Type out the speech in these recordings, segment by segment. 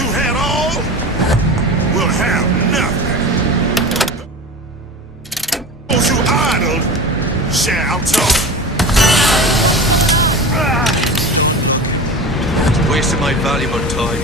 who had all will have nothing. Those who idled shall talk. Wasting my valuable time.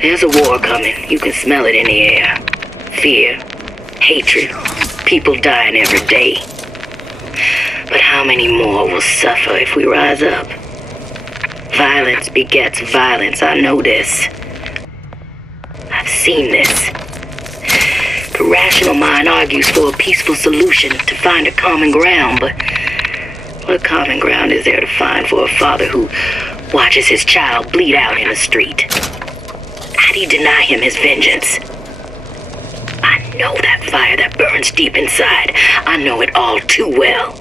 There's a war coming. You can smell it in the air. Fear, hatred, people dying every day. But how many more will suffer if we rise up? Violence begets violence. I know this. I've seen this. The rational mind argues for a peaceful solution to find a common ground, but what common ground is there to find for a father who watches his child bleed out in the street? How do you deny him his vengeance? I know that fire that burns deep inside. I know it all too well.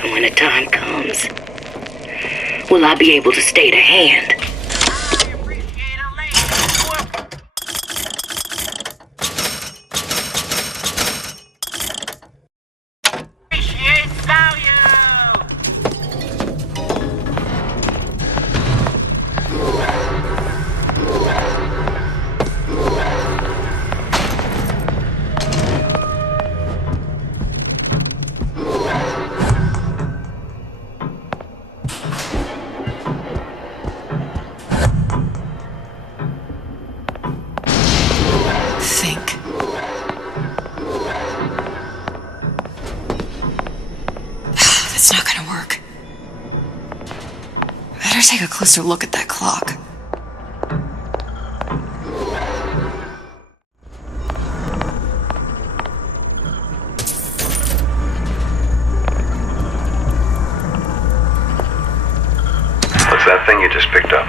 And when the time comes, will I be able to stay the hand? Take a closer look at that clock. What's that thing you just picked up?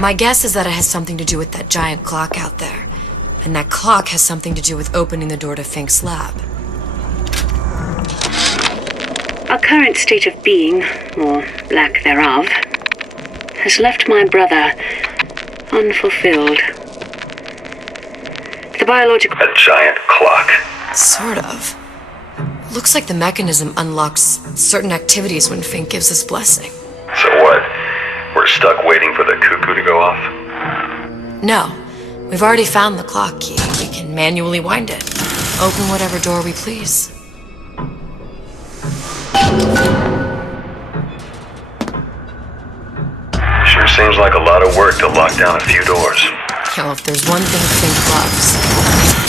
My guess is that it has something to do with that giant clock out there. And that clock has something to do with opening the door to Fink's lab. Our current state of being, or lack thereof, has left my brother unfulfilled. The biological... A giant clock? Sort of. Looks like the mechanism unlocks certain activities when Fink gives his blessing. So what? We're stuck waiting for the cuckoo to go off? No. We've already found the clock key. We can manually wind it. Open whatever door we please. Sure seems like a lot of work to lock down a few doors. Yeah, well, if there's one thing Fink loves,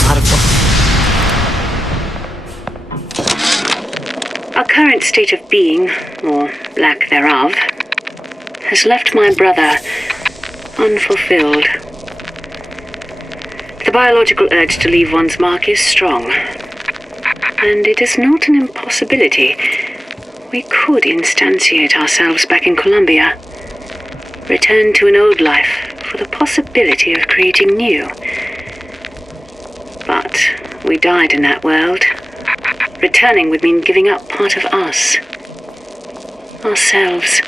a lot of work. Our current state of being, or lack thereof, has left my brother unfulfilled. The biological urge to leave one's mark is strong, and it is not an impossibility. We could instantiate ourselves back in Columbia, return to an old life for the possibility of creating new. But we died in that world. Returning would mean giving up part of us, ourselves.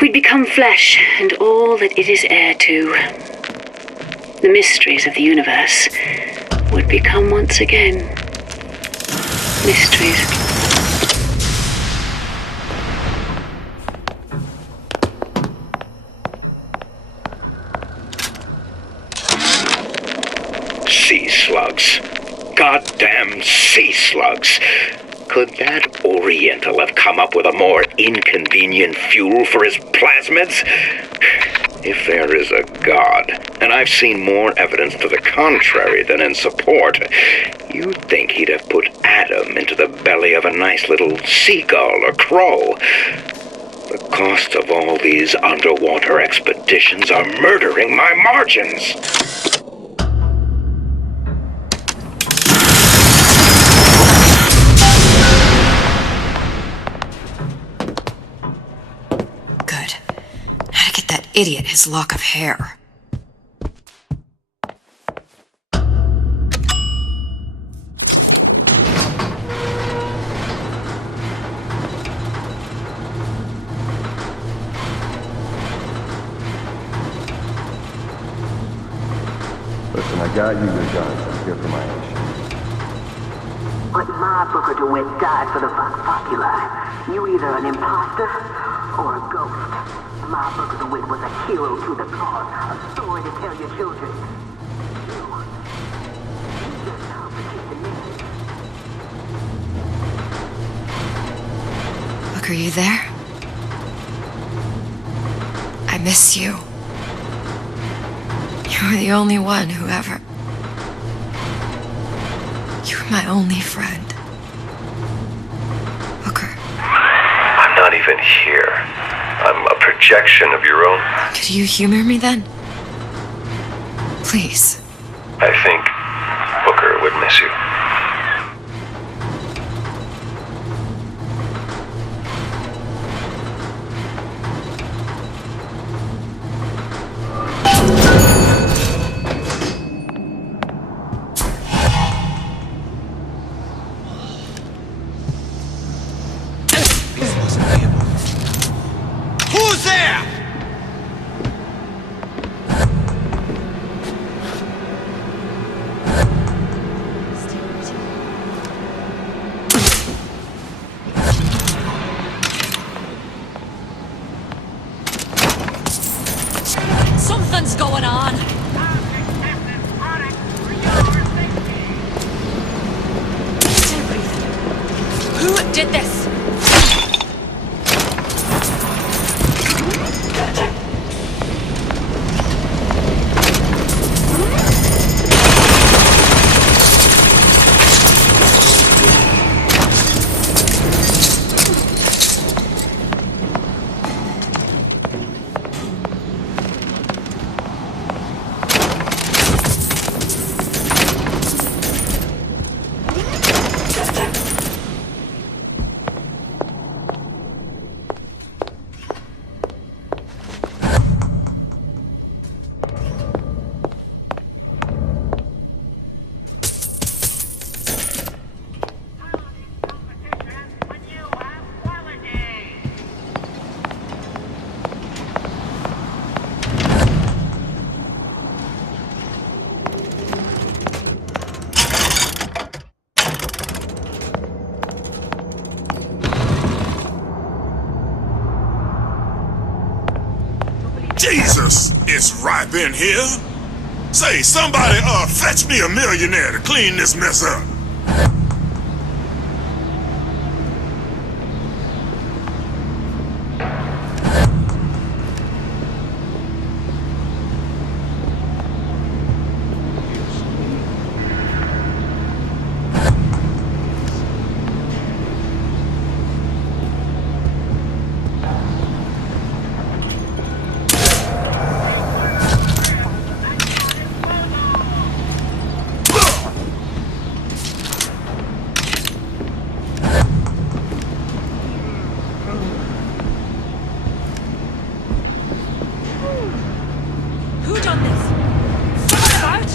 We'd become flesh and all that it is heir to. The mysteries of the universe would become once again mysteries. Sea slugs. Goddamn sea slugs. Could that Oriental have come up with a more inconvenient fuel for his plasmids? If there is a God, and I've seen more evidence to the contrary than in support, you'd think he'd have put Adam into the belly of a nice little seagull or crow. The cost of all these underwater expeditions are murdering my margins. idiot his lock of hair. Listen, I got you your guns. I'm here for my action. But my Booker DeWitt died for the Vox Populi. You either an imposter or a ghost. My Booker DeWitt was a hero to the cause, a story to tell your children. You just complicate the message. Look, are you there? I miss you. You were the only one who ever... You were my only friend. Booker. I'm not even here. I'm a projection of your own. Could you humor me then? Please. I think Booker would miss you. Who's there? Something's going on. Stay breathing. Who did this? Jesus, it's ripe in here. Say, somebody, fetch me a millionaire to clean this mess up. Who done this? Someone about?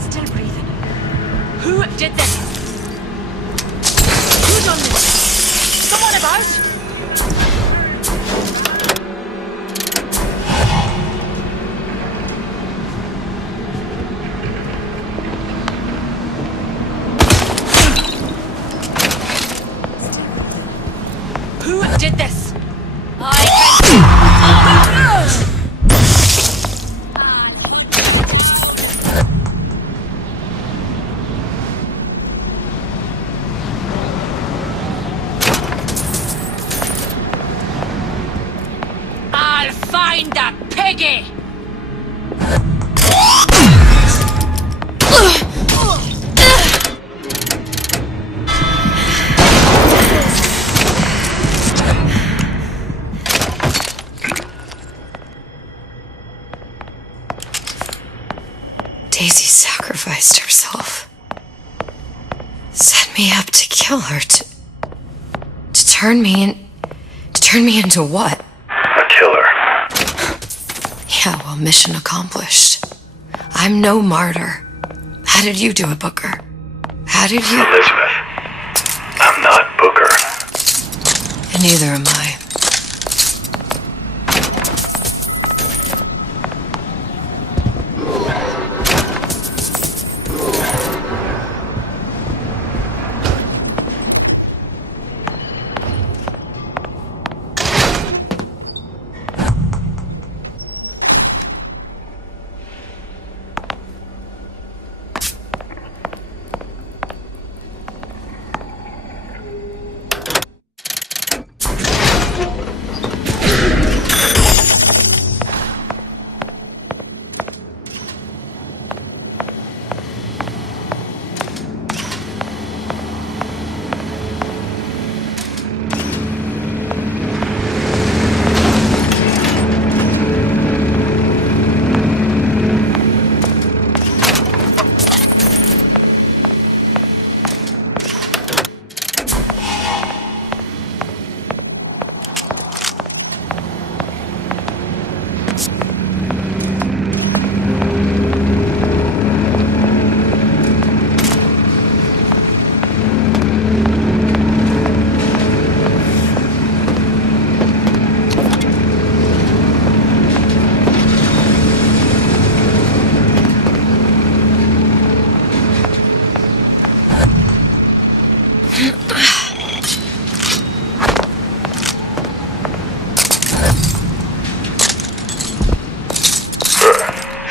Still breathing. Who did this? Who done this? Someone about? Who did this? I'll find that piggy! me up to kill her, to turn me into what? A killer. Yeah, well, mission accomplished. I'm no martyr. How did you do it, Booker? How did you... Elizabeth, I'm not Booker. And neither am I.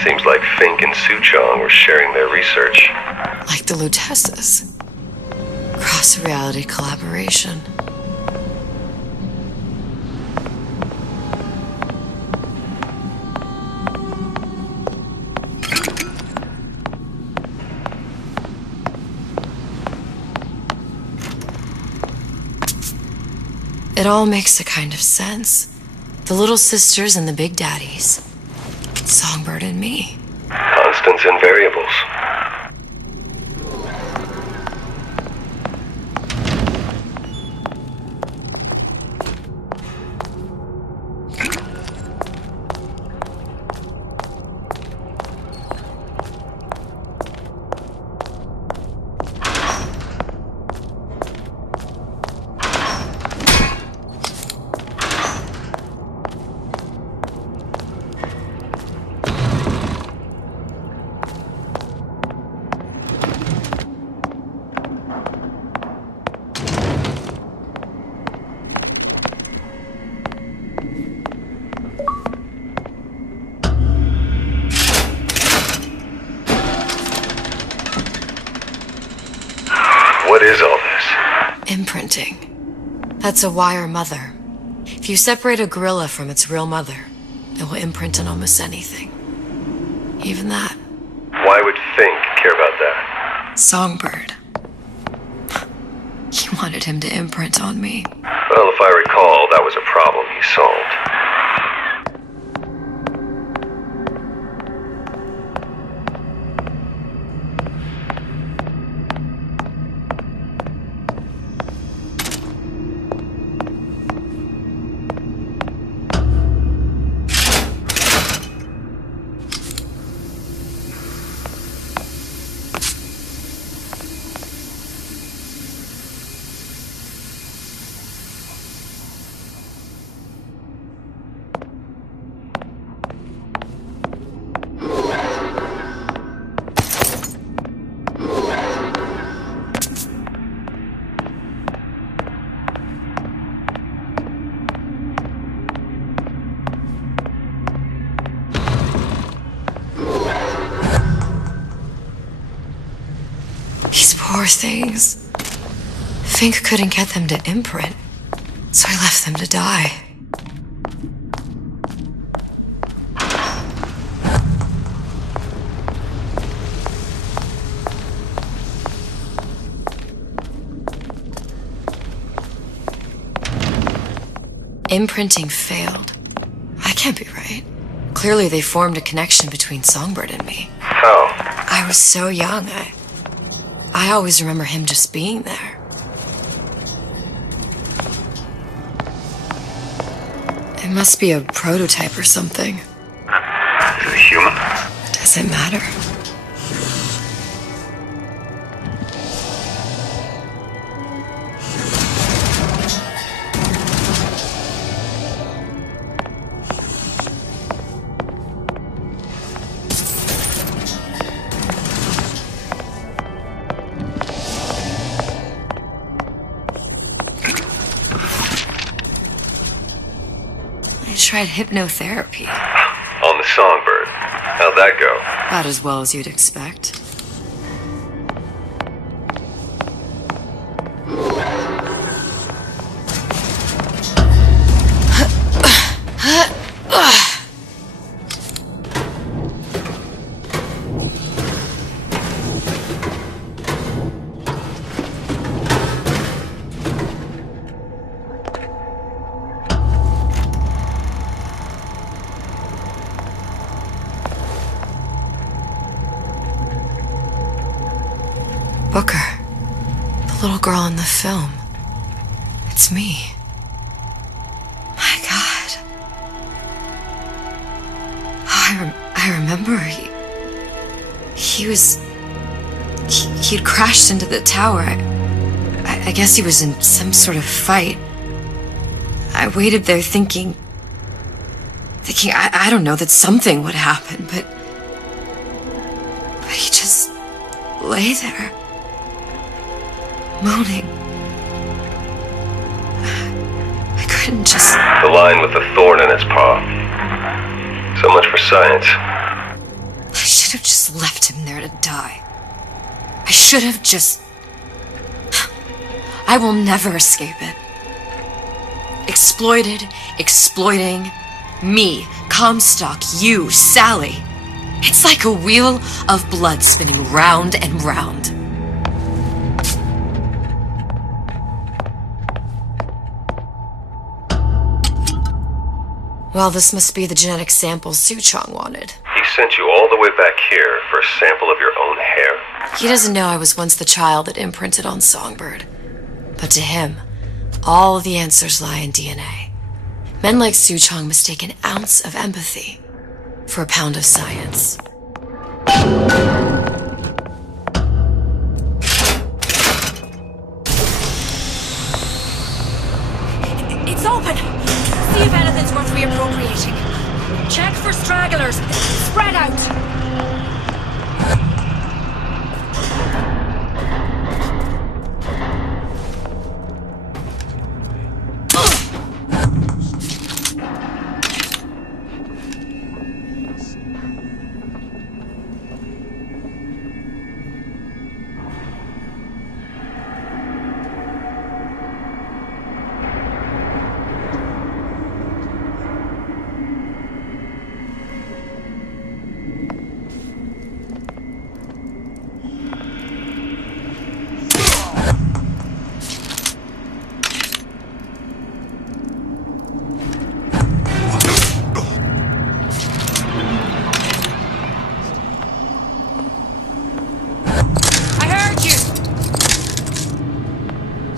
Seems like Fink and Suchong were sharing their research. Like the Lutesses. Cross-reality collaboration. It all makes a kind of sense. The little sisters and the big daddies. Songbird and me. Constants and variables. What is all this? Imprinting. That's a wire mother. If you separate a gorilla from its real mother, it will imprint on almost anything. Even that. Why would Fink care about that? Songbird. He wanted him to imprint on me. Well, if I recall, that was a problem he solved. These poor things. Fink couldn't get them to imprint, so I left them to die. Imprinting failed. I can't be right. Clearly they formed a connection between Songbird and me. How? I was so young, I always remember him just being there. It must be a prototype or something. Is it human? Does it matter? I tried hypnotherapy. On the Songbird. How'd that go? About as well as you'd expect. Booker. The little girl in the film. It's me. My God. Oh, I remember he'd crashed into the tower. I guess he was in some sort of fight. I waited there thinking I don't know, that something would happen, but he just lay there. Moaning. I couldn't just... The lion with the thorn in its paw. So much for science. I should have just left him there to die. I should have just... I will never escape it. Exploited, exploiting, me, Comstock, you, Sally. It's like a wheel of blood spinning round and round. Well, this must be the genetic sample Suchong wanted. He sent you all the way back here for a sample of your own hair? He doesn't know I was once the child that imprinted on Songbird. But to him, all of the answers lie in DNA. Men like Suchong mistake an ounce of empathy for a pound of science. It's open! See if anything's worth reappropriating. Check for stragglers. Spread out!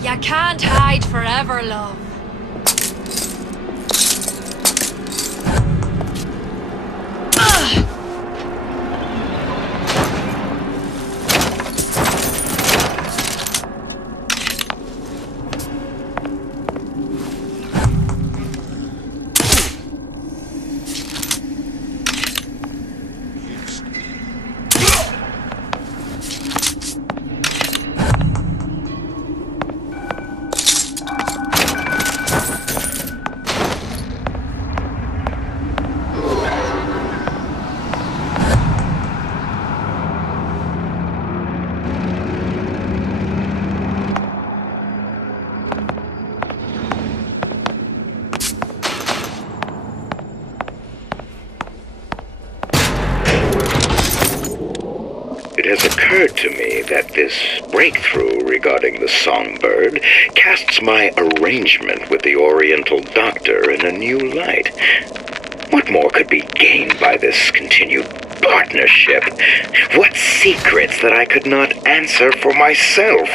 You can't hide forever, love. It has occurred to me that this breakthrough regarding the Songbird casts my arrangement with the Oriental Doctor in a new light. What more could be gained by this continued partnership? What secrets that I could not answer for myself?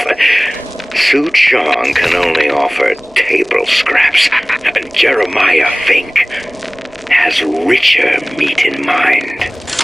Su Chong can only offer table scraps, and Jeremiah Fink has richer meat in mind.